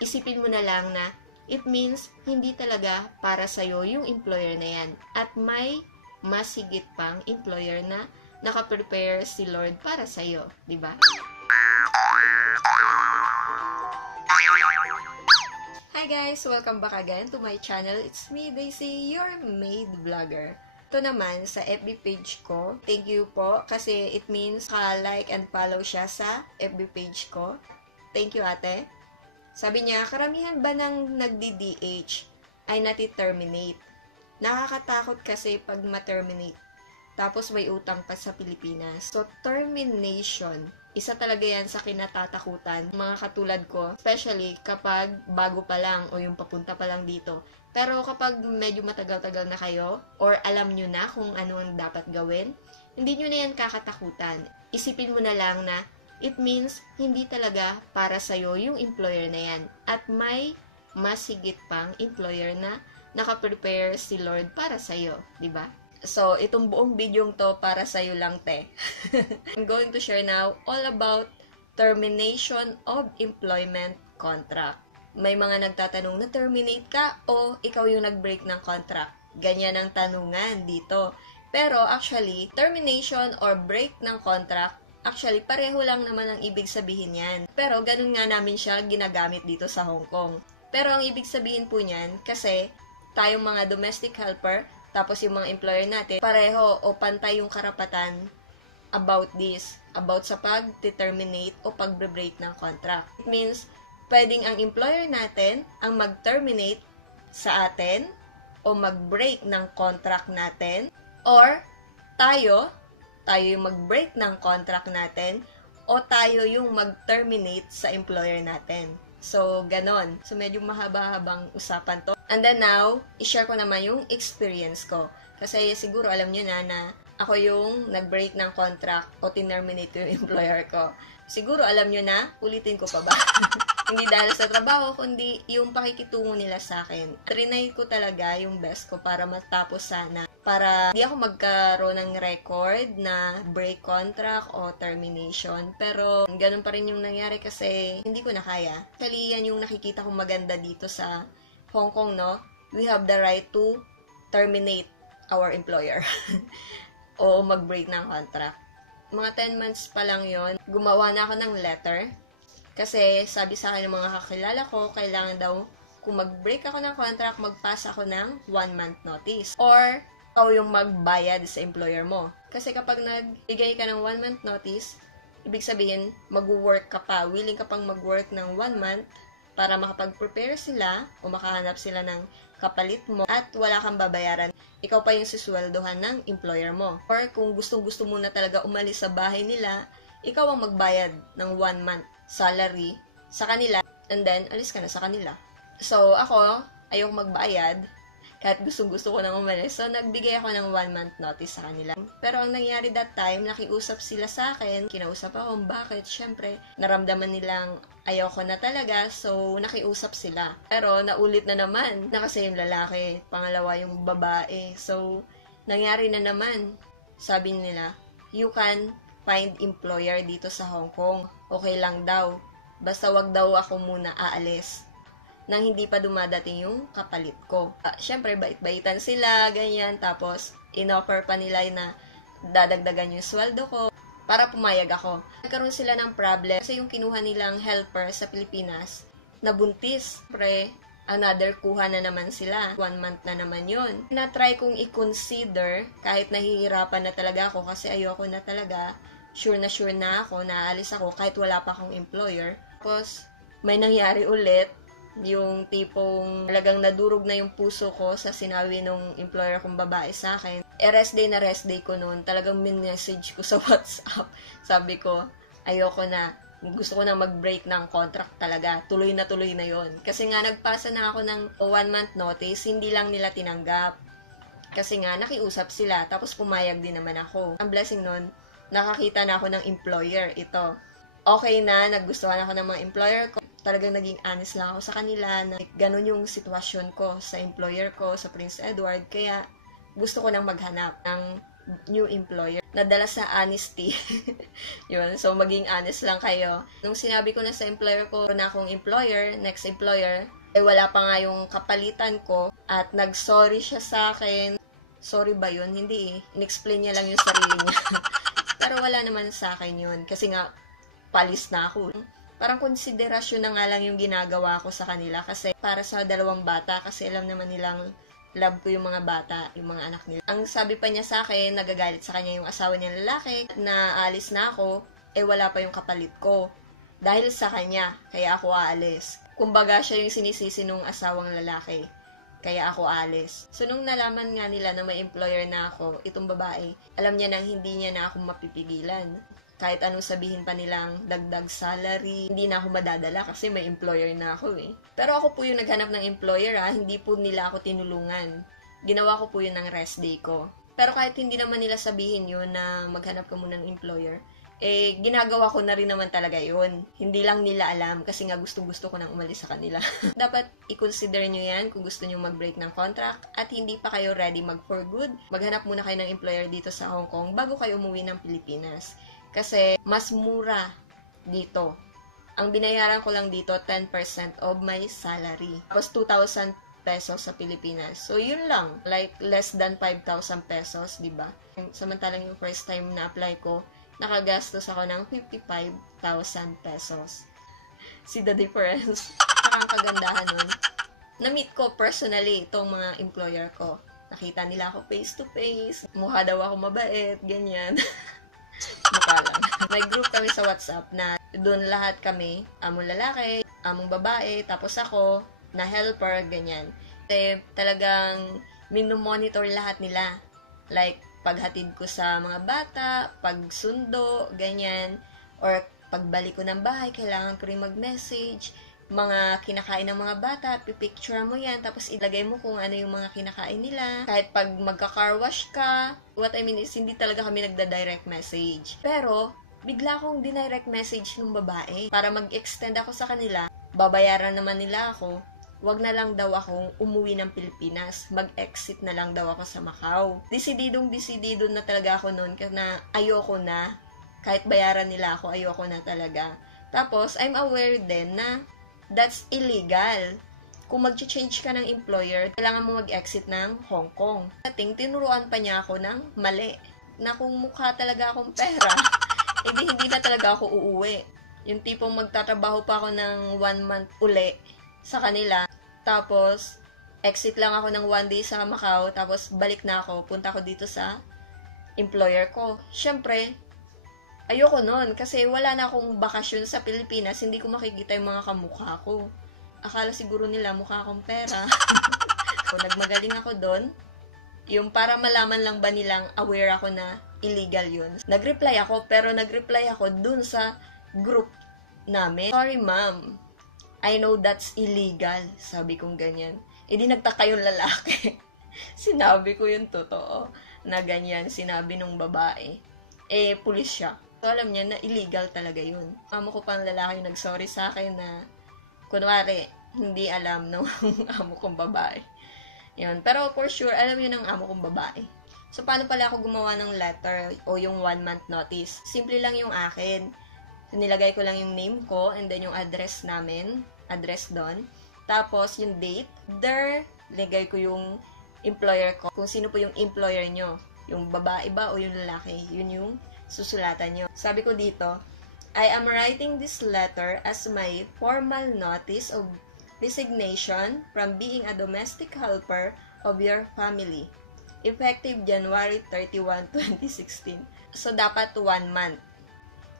isipin mo na lang na it means hindi talaga para sa'yo yung employer na yan. At may mas higit pang employer na nakaprepare si Lord para sa'yo, di ba? Hi guys! Welcome back again to my channel. It's me, Daisy, your maid vlogger. Ito naman sa FB page ko. Thank you po kasi it means like and follow siya sa FB page ko. Thank you, ate. Sabi niya, karamihan ba ng nagdi-DH ay nati-terminate? Nakakatakot kasi pag ma-terminate. Tapos may utang pa sa Pilipinas. So, termination, isa talaga yan sa kinatatakutan. Mga katulad ko, especially kapag bago pa lang o yung papunta pa lang dito. Pero kapag medyo matagal-tagal na kayo, or alam nyo na kung ano ang dapat gawin, hindi nyo na yan kakatakutan. Isipin mo na lang na it means hindi talaga para sa'yo yung employer na yan. At may mas higit pang employer na nakaprepare si Lord para sa'yo, di ba? So, itong buong videong to para sa'yo lang, te. I'm going to share now all about termination of employment contract. May mga nagtatanong na terminate ka o ikaw yung nag-break ng contract. Ganyan ang tanungan dito. Pero actually, termination or break ng contract, actually, pareho lang naman ang ibig sabihin yan. Pero ganun nga namin siya ginagamit dito sa Hong Kong. Pero ang ibig sabihin po niyan, kasi tayong mga domestic helper, tapos yung mga employer natin, pareho o pantay yung karapatan about this, about sa pag-determinate o pag-break ng contract. It means, pwedeng ang employer natin ang mag-terminate sa atin o mag-break ng contract natin, or tayo yung mag-break ng contract natin, o tayo yung mag-terminate sa employer natin. So, ganon. So, medyo mahaba-habang usapan to. And then now, i-share ko naman yung experience ko. Kasi siguro alam nyo na ako yung nag-break ng contract o tinerminate yung employer ko. Siguro alam nyo na, ulitin ko pa ba? Hindi dahil sa trabaho, kundi yung pakikitungo nila sa akin. Trinay ko talaga yung best ko para matapos sana. Para di ako magkaroon ng record na break contract o termination. Pero ganun pa rin yung nangyari kasi hindi ko na kaya. Actually, yan yung nakikita kong maganda dito sa Hong Kong, no? We have the right to terminate our employer. O mag-break ng contract. Mga 10 months pa lang yon, gumawa na ako ng letter. Kasi sabi sa akin ng mga kakilala ko, kailangan daw kung mag-break ako ng contract, magpasa ako ng 1 month notice. Or, ikaw yung magbayad sa employer mo. Kasi kapag nagbigay ka ng 1 month notice, ibig sabihin, mag-work ka pa. Willing ka pang mag-work ng 1 month para makapag-prepare sila o makahanap sila ng kapalit mo at wala kang babayaran. Ikaw pa yung sisweldohan ng employer mo. Or kung gustong-gusto mo na talaga umalis sa bahay nila, ikaw ang magbayad ng 1 month salary sa kanila and then alis ka na sa kanila. So, ako, ayoko magbayad kahit gustong-gusto ko nang umalis. So, nagbigay ako ng 1 month notice sa kanila. Pero ang nangyari that time, nakiusap sila sa akin. Kinausap ako, bakit? Syempre, naramdaman nilang ayoko na talaga. So, nakiusap sila. Pero, naulit na naman na kasi yung lalaki, pangalawa yung babae. So, nangyari na naman. Sabi nila, you can find employer dito sa Hong Kong. Okay lang daw. Basta wag daw ako muna aalis nang hindi pa dumadating yung kapalit ko. Siyempre, bait-baitan sila, ganyan. Tapos, in-offer pa nila na dadagdagan yung sweldo ko para pumayag ako. Nagkaroon sila ng problem kasi yung kinuha nilang helper sa Pilipinas, nabuntis. Siyempre, another kuha na naman sila. 1 month na naman yun. Na-try kong i-consider kahit nahihirapan na talaga ako kasi ayoko na talaga. Sure na ako, naalis ako kahit wala pa akong employer. Tapos, may nangyari ulit. Yung tipong talagang nadurog na yung puso ko sa sinabi nung employer kong babae sa akin. Rest day ko noon. Talagang min-message ko sa WhatsApp. Sabi ko, ayoko na. Gusto ko na mag-break ng contract talaga. Tuloy na yon. Kasi nga, nagpasa na ako ng 1 month notice. Hindi lang nila tinanggap. Kasi nga, nakiusap sila. Tapos pumayag din naman ako. Ang blessing nun, nakakita na ako ng employer. Ito. Okay na, nagustuhan ako ng mga employer ko. Talagang naging honest lang ako sa kanila na ganun yung sitwasyon ko sa employer ko, sa Prince Edward. Kaya gusto ko nang maghanap ng new employer. Nadala sa honesty. Yun, so maging honest lang kayo. Nung sinabi ko na sa employer ko na akong employer, next employer, eh wala pa nga yung kapalitan ko at nag-sorry siya sa akin. Sorry ba yun? Hindi eh. In-explain niya lang yung sarili niya. Pero wala naman sa akin yun. Kasi nga, palis na ako. Parang konsiderasyon na nga lang yung ginagawa ko sa kanila. Kasi para sa dalawang bata. Kasi alam naman nilang love ko yung mga bata, yung mga anak nila. Ang sabi pa niya sa akin, nagagalit sa kanya yung asawa niya lalaki, na alis na ako, eh wala pa yung kapalit ko. Dahil sa kanya, kaya ako aalis. Kumbaga siya yung sinisisi nung asawang lalaki. Kaya ako alis. So, nung nalaman nga nila na may employer na ako, itong babae, alam niya nang hindi niya na ako mapipigilan. Kahit anong sabihin pa nilang dagdag salary, hindi na ako madadala kasi may employer na ako eh. Pero ako po yung naghanap ng employer hindi po nila ako tinulungan. Ginawa ko po yun ng rest day ko. Pero kahit hindi naman nila sabihin yun na maghanap ka muna ng employer, eh, ginagawa ko na rin naman talaga yun. Hindi lang nila alam kasi nga gustong-gusto ko nang umalis sa kanila. Dapat i-consider nyo yan kung gusto nyo mag-break ng contract at hindi pa kayo ready mag-for good. Maghanap muna kayo ng employer dito sa Hong Kong bago kayo umuwi ng Pilipinas. Kasi mas mura dito. Ang binayaran ko lang dito, 10% of my salary. Tapos 2,000 pesos sa Pilipinas. So, yun lang. Like, less than 5,000 pesos, diba? Samantalang yung first time na apply ko, nakagastos ako ng 55,000 pesos. See the difference? Saka ang kagandahan nun. Na-meet ko personally itong mga employer ko. Nakita nila ako face to face. Mukha daw ako mabait, ganyan. Mukha lang. May group kami sa WhatsApp na doon lahat kami, among lalaki, among babae, tapos ako, na helper, ganyan. Kasi talagang minomonitor lahat nila. Like, paghatid ko sa mga bata, pagsundo, ganyan, or pagbalik ko ng bahay, kailangan ko rin mag-message, mga kinakain ng mga bata, pipicture mo yan, tapos ilagay mo kung ano yung mga kinakain nila. Kahit pag magka-car wash ka, what I mean is, hindi talaga kami nagda-direct message. Pero, bigla akong dinirect message ng babae para mag-extend ako sa kanila, babayaran naman nila ako, wag na lang daw akong umuwi ng Pilipinas. Mag-exit na lang daw ako sa Macau. Desididong na talaga ako noon kasi na ayoko na. Kahit bayaran nila ako, ayoko na talaga. Tapos, I'm aware din na that's illegal. Kung mag-change ka ng employer, kailangan mo mag-exit ng Hong Kong. Tinuruan pa niya ako ng mali. Na kung mukha talaga akong pera, hindi na talaga ako uuwi. Yung tipong magtatrabaho pa ako ng 1 month uli sa kanila. Tapos, exit lang ako ng 1 day sa Macau. Tapos, balik na ako. Punta ako dito sa employer ko. Siyempre, ayoko nun. Kasi wala na akong bakasyon sa Pilipinas. Hindi ko makikita yung mga kamukha ko. Akala siguro nila mukha akong pera. So, nagmagaling ako doon. Yung para malaman lang ba nilang aware ako na illegal yun. Nag-reply ako. Pero nag-reply ako dun sa group namin. Sorry, ma'am. I know that's illegal. Sabi kong ganyan. E di nagtaka yung lalaki. Sinabi ko yung totoo. Na ganyan, sinabi nung babae. Eh, pulis siya. So, alam niya na illegal talaga yun. Amo ko pang lalaki yung nag-sorry sa akin na, kunwari, hindi alam nung amo kong babae. Yun. Pero for sure, alam yun ng amo kong babae. So, paano pala ako gumawa ng letter o yung 1 month notice? Simple lang yung akin. So, nilagay ko lang yung name ko and then yung address namin, address doon. Tapos, yung date, there, nilagay ko yung employer ko. Kung sino po yung employer nyo. Yung babae ba o yung lalaki. Yun yung susulatan nyo. Sabi ko dito, I am writing this letter as my formal notice of resignation from being a domestic helper of your family. Effective January 31, 2016. So, dapat 1 month.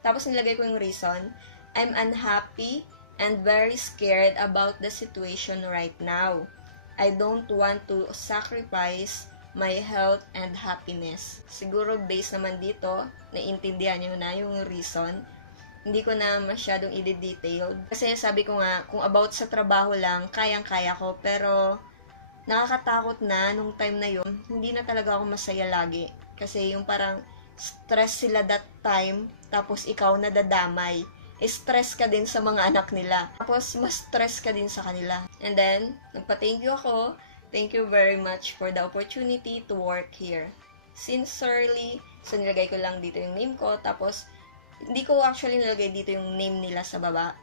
Tapos nilagay ko yung reason, I'm unhappy and very scared about the situation right now. I don't want to sacrifice my health and happiness. Siguro based naman dito, naiintindihan nyo na yung reason. Hindi ko na masyadong i-detail. Kasi sabi ko nga, kung about sa trabaho lang, kayang-kaya ko. Pero nakakatakot na nung time na yun, hindi na talaga ako masaya lagi. Kasi yung parang stress sila that time, tapos ikaw nadadamay. Stress ka din sa mga anak nila. Tapos, mas stress ka din sa kanila. And then, nagpa-thank you ako. Thank you very much for the opportunity to work here. Sincerely. So, nilagay ko lang dito yung name ko. Tapos, hindi ko actually nilagay dito yung name nila sa baba.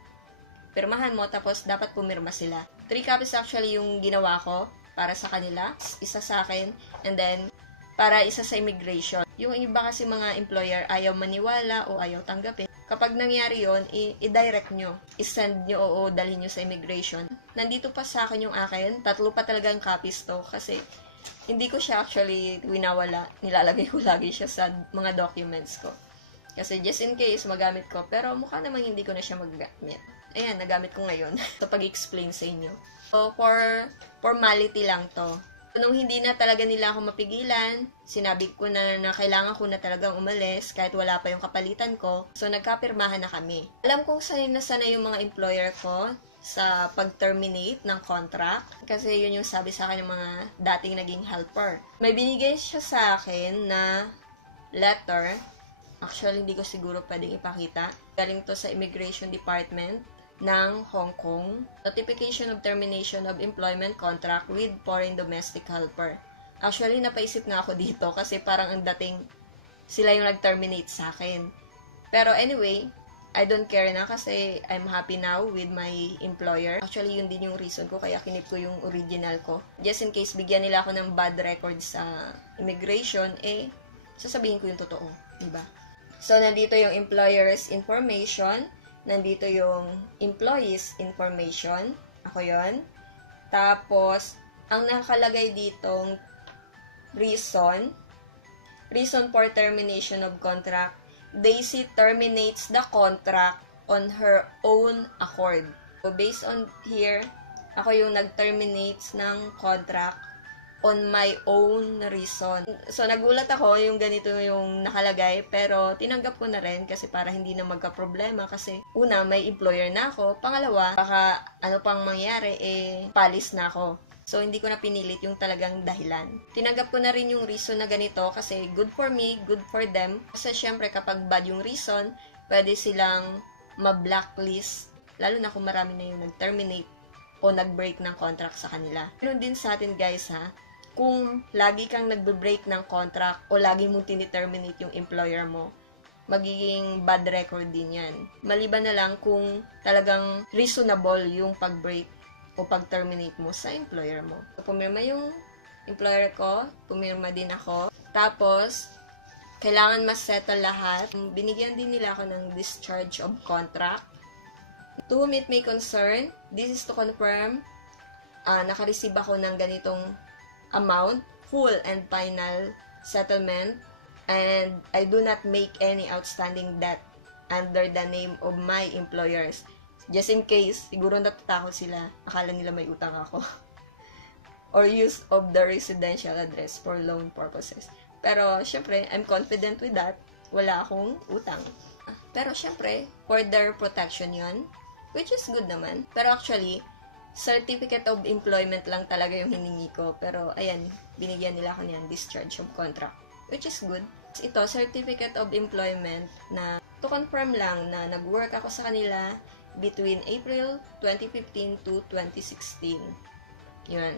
Pirmahan mo, tapos dapat pumirma sila. 3 copies actually yung ginawa ko para sa kanila. Isa sa akin, and then, para isa sa immigration. Yung iba kasi mga employer, ayaw maniwala o ayaw tanggapin. Kapag nangyari yon, i-direct nyo. I-send nyo o dalhin nyo sa immigration. Nandito pa sa akin yung akin. 3 pa talagang copies to. Kasi, hindi ko siya actually winawala. Nilalagay ko lagi siya sa mga documents ko. Kasi just in case, magamit ko. Pero mukha naman hindi ko na siya magagamit. Ayan, nagamit ko ngayon. So, pag-explain sa inyo. So, for formality lang to. Nung hindi na talaga nila ako mapigilan, sinabi ko na kailangan ko na talagang umalis kahit wala pa yung kapalitan ko. So, nagkapirmahan na kami. Alam kong sanay na sanay yung mga employer ko sa pag-terminate ng contract. Kasi yun yung sabi sa akin ng mga dating naging helper. May binigay siya sa akin na letter. Actually, hindi ko siguro pwedeng ipakita. Galing to sa Immigration Department ng Hong Kong, Notification of Termination of Employment Contract with Foreign Domestic Helper. Actually, napaisip nga ako dito kasi parang ang dating sila yung nag-terminate sa akin. Pero anyway, I don't care na kasi I'm happy now with my employer. Actually, yun din yung reason ko kaya kinip ko yung original ko. Just in case bigyan nila ako ng bad record sa immigration, sasabihin ko yung totoo. Diba? So, nandito yung employer's information. Nandito yung employees information. Ako yon. Tapos, ang nakalagay ditong reason for termination of contract. Daisy terminates the contract on her own accord. So, based on here, ako yung nag-terminate ng contract on my own reason. So, nagulat ako yung ganito yung nakalagay, pero tinanggap ko na rin kasi para hindi na magka-problema kasi una, may employer na ako. Pangalawa, baka ano pang mangyari, palis na ako. So, hindi ko na pinilit yung talagang dahilan. Tinanggap ko na rin yung reason na ganito kasi good for me, good for them. Kasi syempre, kapag bad yung reason, pwede silang ma-blacklist. Lalo na kung marami na yung nag-terminate o nag-break ng contract sa kanila. Ganun din sa atin guys ha. Kung lagi kang nagbe-break ng contract o lagi mong tiniterminate yung employer mo, magiging bad record din yan. Maliban na lang kung talagang reasonable yung pag-break o pag-terminate mo sa employer mo. So, pumirma yung employer ko, pumirma din ako. Tapos, kailangan ma-settle lahat. Binigyan din nila ako ng discharge of contract. To whom it may concern, this is to confirm, naka-receive ako ng ganitong amount, full and final settlement, and I do not make any outstanding debt under the name of my employers. Just in case, siguro natatakot sila, akala nila may utang ako. Or use of the residential address for loan purposes. Pero, syempre, I'm confident with that. Wala akong utang. Pero, syempre, for their protection yun, which is good naman. Pero actually, certificate of employment lang talaga yung hiningi ko. Pero, ayan, binigyan nila ako niyan, discharge of contract. Which is good. Ito, certificate of employment na to confirm lang na nag-work ako sa kanila between April 2015 to 2016. Yun.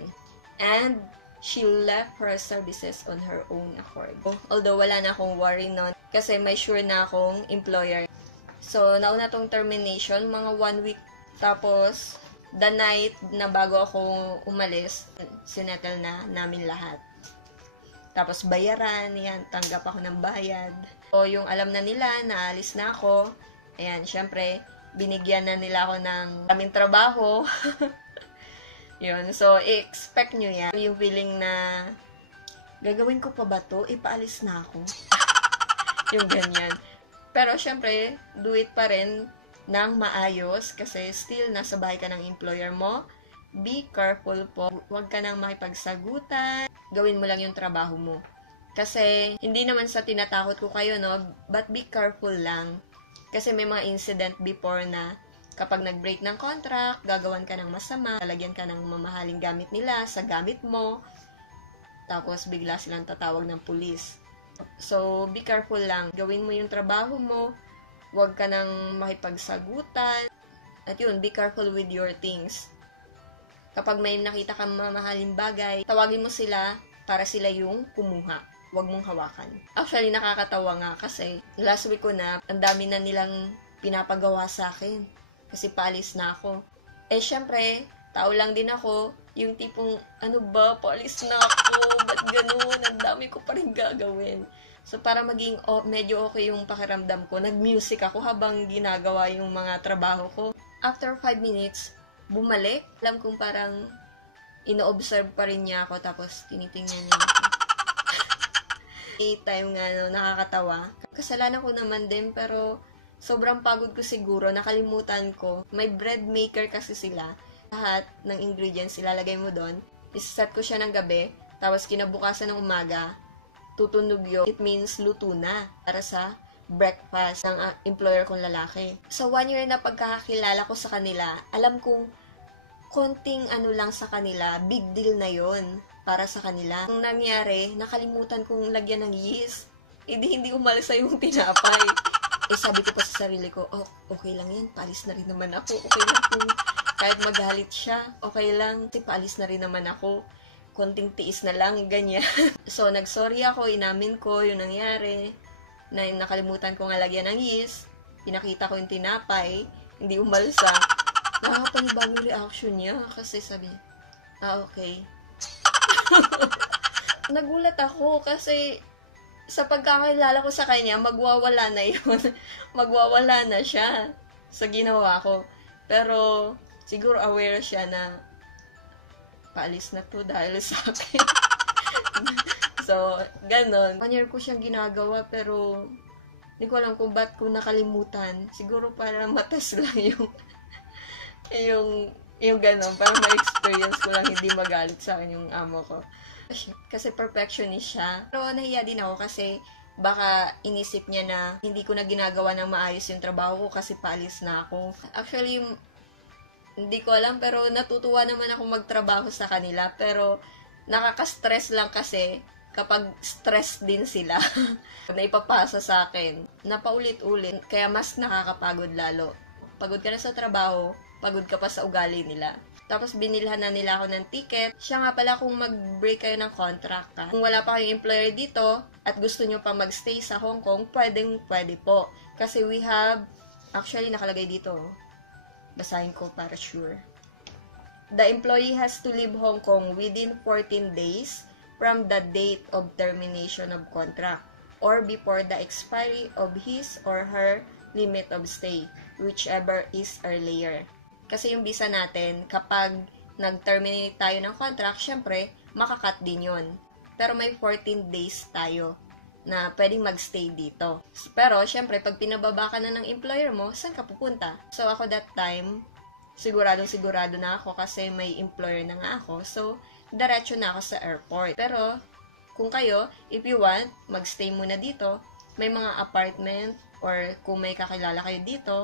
And, she left her services on her own accord. Although, wala na akong worry nun kasi may sure na akong employer. So, nauna tong termination, mga 1 week. Tapos, the night na bago ako umalis, sinettle na namin lahat. Tapos bayaran, yan, tanggap ako ng bayad. O yung alam na nila, naalis na ako. Ayan, syempre, binigyan na nila ako ng kaming trabaho. Yun, so, i-expect nyo yan. Yung feeling na, gagawin ko pa ba to? Ipaalis na ako. Yung ganyan. Pero syempre, do it pa rin ng maayos kasi still nasa bahay ka ng employer mo. Be careful po. Huwag ka nang makipagsagutan. Gawin mo lang yung trabaho mo. Kasi hindi naman sa tinatakot ko kayo, no? But be careful lang. Kasi may mga incident before na kapag nag-break ng contract, gagawan ka ng masama, talagyan ka ng mamahaling gamit nila sa gamit mo, tapos bigla silang tatawag ng pulis. So, be careful lang. Gawin mo yung trabaho mo. Huwag ka nang makipagsagutan. At yun, be careful with your things. Kapag may nakita kang mamahaling bagay, tawagin mo sila para sila yung kumuha. wag mong hawakan. Actually, nakakatawa nga kasi last week ko na, ang dami na nilang pinapagawa sa akin. Kasi paalis na ako. Eh, syempre, tao lang din ako. Yung tipong, ano ba, paalis na ako. Ba't ganun? Ang dami ko pa rin gagawin. So, para maging medyo okay yung pakiramdam ko, nag-music ako habang ginagawa yung mga trabaho ko. After 5 minutes, bumalik. Alam kong parang ino-observe pa rin niya ako, tapos tinitingnan niya ako. Time nga, no, nakakatawa. Kasalanan ko naman din, pero sobrang pagod ko siguro, nakalimutan ko. May bread maker kasi sila. Lahat ng ingredients ilalagay mo doon. Iset ko siya ng gabi, tapos kinabukasan ng umaga, tutunog yun. It means luto na para sa breakfast ng employer kong lalaki. So, 1 year na pagkakakilala ko sa kanila, alam kong konting ano lang sa kanila, big deal na yon para sa kanila. Ang nangyari, nakalimutan kong lagyan ng yeast. Hindi umalsa yung tinapay. Eh, sabi ko pa sa sarili ko, oh, okay lang yan, paalis na rin naman ako. Okay lang kung kahit magalit siya, okay lang, kasi paalis na rin naman ako. Konting tiis na lang, ganyan. So, nagsorry ako, inamin ko yung nangyari, na nakalimutan ko nga lagyan ng yeast, pinakita ko yung tinapay, hindi umalsa. Nakakapanibagong reaction niya, kasi sabi niya, okay. Nagulat ako, kasi sa pagkakilala ko sa kanya, magwawala na yun. Magwawala na siya sa ginawa ko. Pero, siguro aware siya na paalis na to dahil sa akin. So, ganon. 1 year ko siyang ginagawa, pero hindi ko alam kung ba't ko nakalimutan. Siguro para matas lang yung ganon. Para ma-experience ko lang hindi magalit sa akin yung amo ko. Kasi perfectionist siya. Pero nahiya din ako kasi baka inisip niya na hindi ko na ginagawa ng maayos yung trabaho ko kasi paalis na ako. Actually, hindi ko alam, pero natutuwa naman ako magtrabaho sa kanila. Pero nakaka-stress lang kasi kapag stress din sila na ipapasa sa akin. Napaulit-ulit, kaya mas nakakapagod lalo. Pagod ka na sa trabaho, pagod ka pa sa ugali nila. Tapos binilhan na nila ako ng ticket. Siya nga pala kung mag-break kayo ng contract ka. Kung wala pa kayong employer dito at gusto nyo pa magstay sa Hong Kong, pwede po. Kasi we have, actually nakalagay dito, basahin ko para sure. The employee has to leave Hong Kong within 14 days from the date of termination of contract or before the expiry of his or her limit of stay, whichever is earlier. Kasi yung visa natin, kapag nag-terminate tayo ng contract, syempre, makakat din yun. Pero may 14 days tayo na pwedeng magstay dito. Pero, syempre, pag pinababa ka na ng employer mo, saan ka pupunta? So, ako that time, sigurado na ako kasi may employer na nga ako. So, diretso na ako sa airport. Pero, kung kayo, if you want, magstay muna dito, may mga apartment or kung may kakilala kayo dito,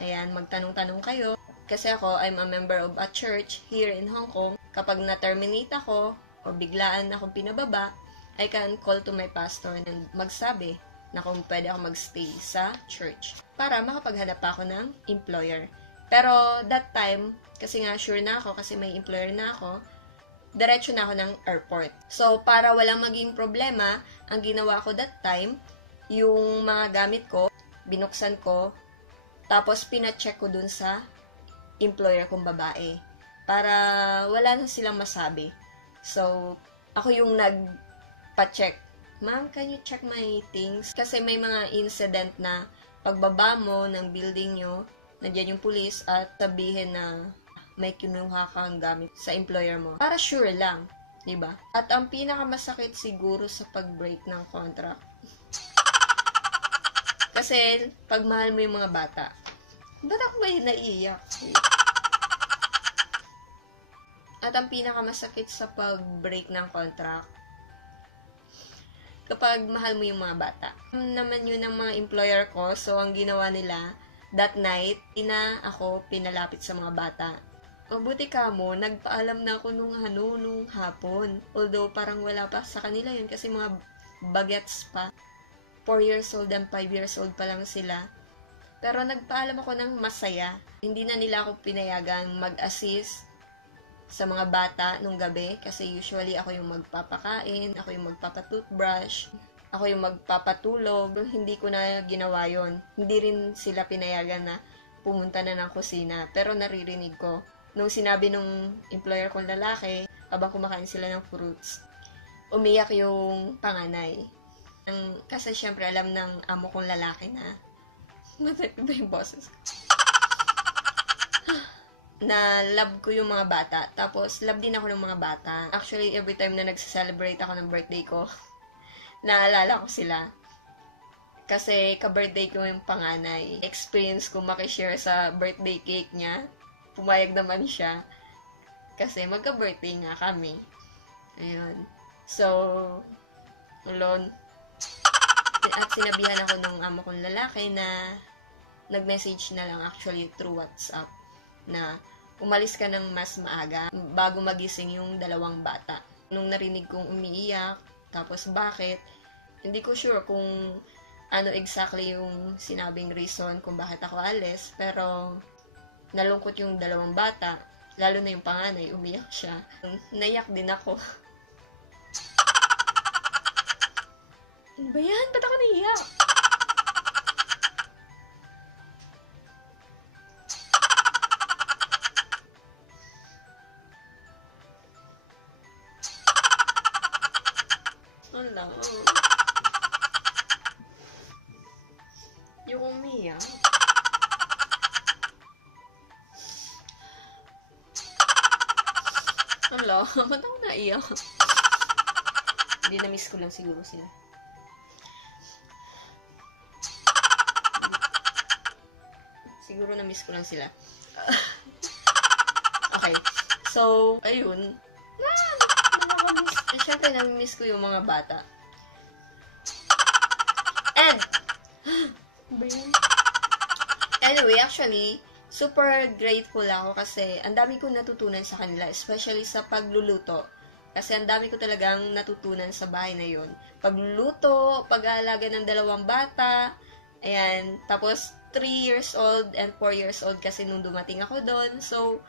ayan, magtanong-tanong kayo. Kasi ako, I'm a member of a church here in Hong Kong. Kapag na-terminate ako, o biglaan akong pinababa, I can call to my pastor and magsabi na kung pwede ako magstay sa church para makapaghanap ako ng employer. Pero that time, kasi nga sure na ako, kasi may employer na ako, diretso na ako ng airport. So, para walang maging problema, ang ginawa ko that time, yung mga gamit ko, binuksan ko, tapos pina-check ko dun sa employer kong babae para wala na silang masabi. So, ako yung nagpa-check. Ma'am, can you check my things? Kasi may mga incident na pagbaba mo ng building nyo, nandiyan yung police at sabihin na may kinuha kang gamit sa employer mo. Para sure lang, di ba? At ang pinakamasakit siguro sa pag-break ng contract. Kasi, pag mahal mo yung mga bata, ba't ako ba naiiyak? At ang pinakamasakit sa pag-break ng contract, kapag mahal mo yung mga bata. Naman yun ang mga employer ko, so ang ginawa nila, that night, ako pinalapit sa mga bata. Mabuti ka mo, nagpaalam na ako nung hapon. Although parang wala pa sa kanila yun kasi mga bagets pa. 4 years old and 5 years old pa lang sila. Pero nagpaalam ako ng masaya. Hindi na nila ako pinayagang mag-assist sa mga bata nung gabi kasi usually ako yung magpapakain, ako yung magpapatoothbrush, ako yung magpapatulog. Hindi ko na ginawa yon. Hindi rin sila pinayagan na pumunta na ng kusina. Pero naririnig ko. Nung sinabi nung employer kong lalaki, habang kumakain sila ng fruits, umiyak yung panganay. Kasi syempre alam ng amo kong lalaki na masakit ba yung boses ko? Na love ko yung mga bata. Tapos, love din ako ng mga bata. Actually, every time na nagsa-celebrate ako ng birthday ko, naalala ko sila. Kasi, ka-birthday ko yung panganay. Experience ko makishare sa birthday cake niya. Pumayag naman siya. Kasi, magka-birthday nga kami. Ayun. So, ulon. At sinabihan ako nung amo kong lalaki na nag-message na lang actually through WhatsApp na umalis ka ng mas maaga bago magising yung dalawang bata. Nung narinig kong umiiyak, tapos bakit, hindi ko sure kung ano exactly yung sinabing reason kung bakit ako alis, pero nalungkot yung dalawang bata, lalo na yung panganay, umiyak siya. Naiyak din ako. Ano ba yan? Ba't ako naiyak? Wala. Yung umiyak. Wala. Ba't ako naiyak? Hindi, na-miss ko lang siguro sila. Siguro na-miss ko lang sila. Okay. So, ayun. Nakakamiss. Siyempre, na-miss ko yung mga bata. And, ba yun? Anyway, actually, super grateful ako kasi ang dami kong natutunan sa kanila, especially sa pagluluto. Kasi ang dami ko talagang natutunan sa bahay na yun. Pagluluto, pag-aalaga ng dalawang bata, ayan, tapos 3 years old and 4 years old kasi nung dumating ako doon. So,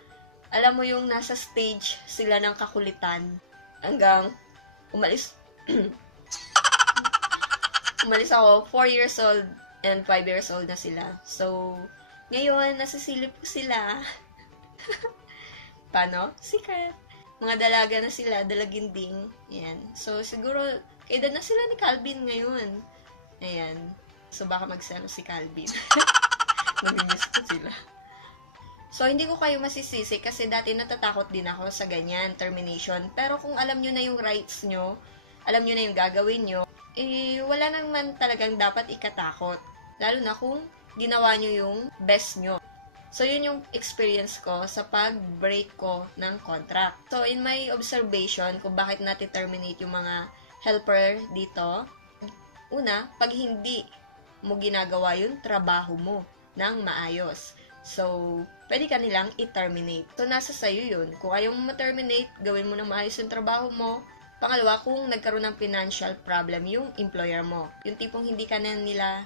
alam mo yung nasa stage sila ng kakulitan hanggang umalis. Umalis ako, 4 years old and 5 years old na sila. So, ngayon, nasisilip ko sila. Paano? Secret. Mga dalaga na sila, dalaginding. Ayan. So, siguro, edad na sila ni Calvin ngayon. Ayan. So, baka magselo si Calvin. Mamimiss ko sila. So, hindi ko kayo masisisi kasi dati natatakot din ako sa ganyan, termination. Pero kung alam nyo na yung rights nyo, alam nyo na yung gagawin nyo, wala naman talagang dapat ikatakot. Lalo na kung ginawa nyo yung best nyo. So, yun yung experience ko sa pag-break ko ng contract. So, in my observation, kung bakit natin terminate yung mga helper dito, una, pag hindi mo ginagawa yung trabaho mo ng maayos. So, pwede ka nilang i-terminate. So, nasa sayo yun. Kung ayaw mo ma-terminate, gawin mo na maayos yung trabaho mo. Pangalawa, kung nagkaroon ng financial problem yung employer mo. Yung tipong hindi ka na nila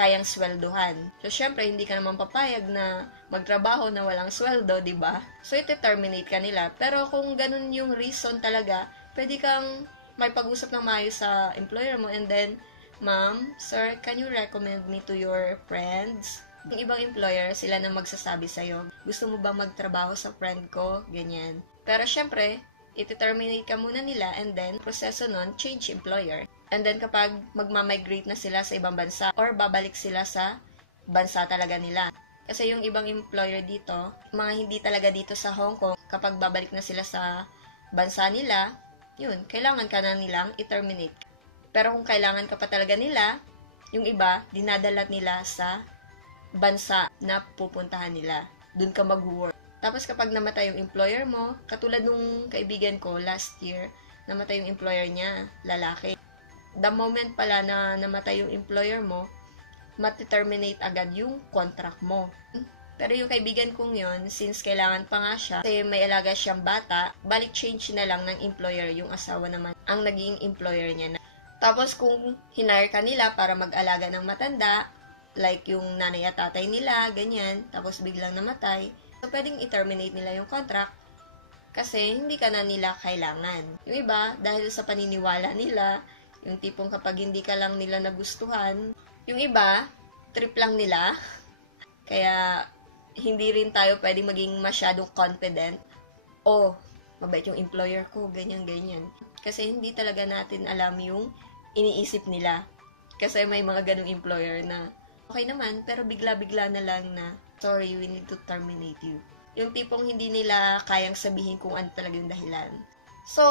kayang sweldohan. So, syempre, hindi ka naman papayag na magtrabaho na walang sweldo, di ba? So, iti-terminate ka nila. Pero kung ganun yung reason talaga, pwede kang may pag-usap ng maayos sa employer mo and then, Ma'am, sir, can you recommend me to your friends? Yung ibang employer, sila na magsasabi sa'yo, gusto mo ba magtrabaho sa friend ko? Ganyan. Pero syempre, iti-terminate ka muna nila and then, proseso nun, change employer. And then, kapag magmamigrate na sila sa ibang bansa or babalik sila sa bansa talaga nila. Kasi yung ibang employer dito, mga hindi talaga dito sa Hong Kong, kapag babalik na sila sa bansa nila, yun, kailangan ka na nilang i-terminate. Pero kung kailangan ka pa talaga nila, yung iba, dinadalat nila sa bansa na pupuntahan nila. Doon ka mag-work. Tapos kapag namatay yung employer mo, katulad nung kaibigan ko last year, namatay yung employer niya, lalaki. The moment pala na namatay yung employer mo, mati-terminate agad yung contract mo. Pero yung kaibigan kong yun, since kailangan pa nga siya, kasi may alaga siyang bata, balik change na lang ng employer, yung asawa naman, ang naging employer niya na. Tapos kung hinire ka nila para mag-alaga ng matanda, like yung nanay at tatay nila, ganyan, tapos biglang namatay, so pwedeng i-terminate nila yung contract Kasi hindi ka na nila kailangan. Yung iba, dahil sa paniniwala nila, yung tipong kapag hindi ka lang nila nagustuhan, yung iba, trip lang nila. Kaya, hindi rin tayo pwedeng maging masyadong confident. Mabait yung employer ko, ganyan. Kasi hindi talaga natin alam yung iniisip nila. Kasi may mga ganong employer na, okay naman, pero bigla-bigla na lang na, sorry, we need to terminate you. Yung tipong hindi nila kayang sabihin kung ano talaga yung dahilan. So,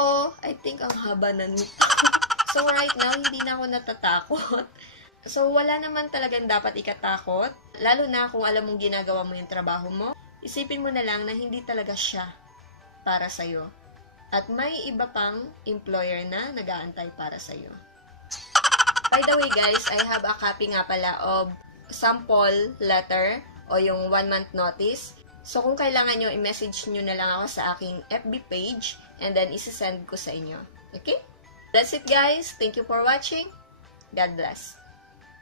I think ang haba na nito. So, right now, hindi na ako natatakot. So, wala naman talagang dapat ikatakot. Lalo na kung alam mong ginagawa mo yung trabaho mo, isipin mo na lang na hindi talaga siya para sa'yo. At may iba pang employer na nag-aantay para sa'yo. By the way, guys, I have a copy nga pala of sample letter o yung 1-month notice. So, kung kailangan nyo, i-message nyo na lang ako sa aking FB page and then isi-send ko sa inyo. Okay? That's it, guys. Thank you for watching. God bless.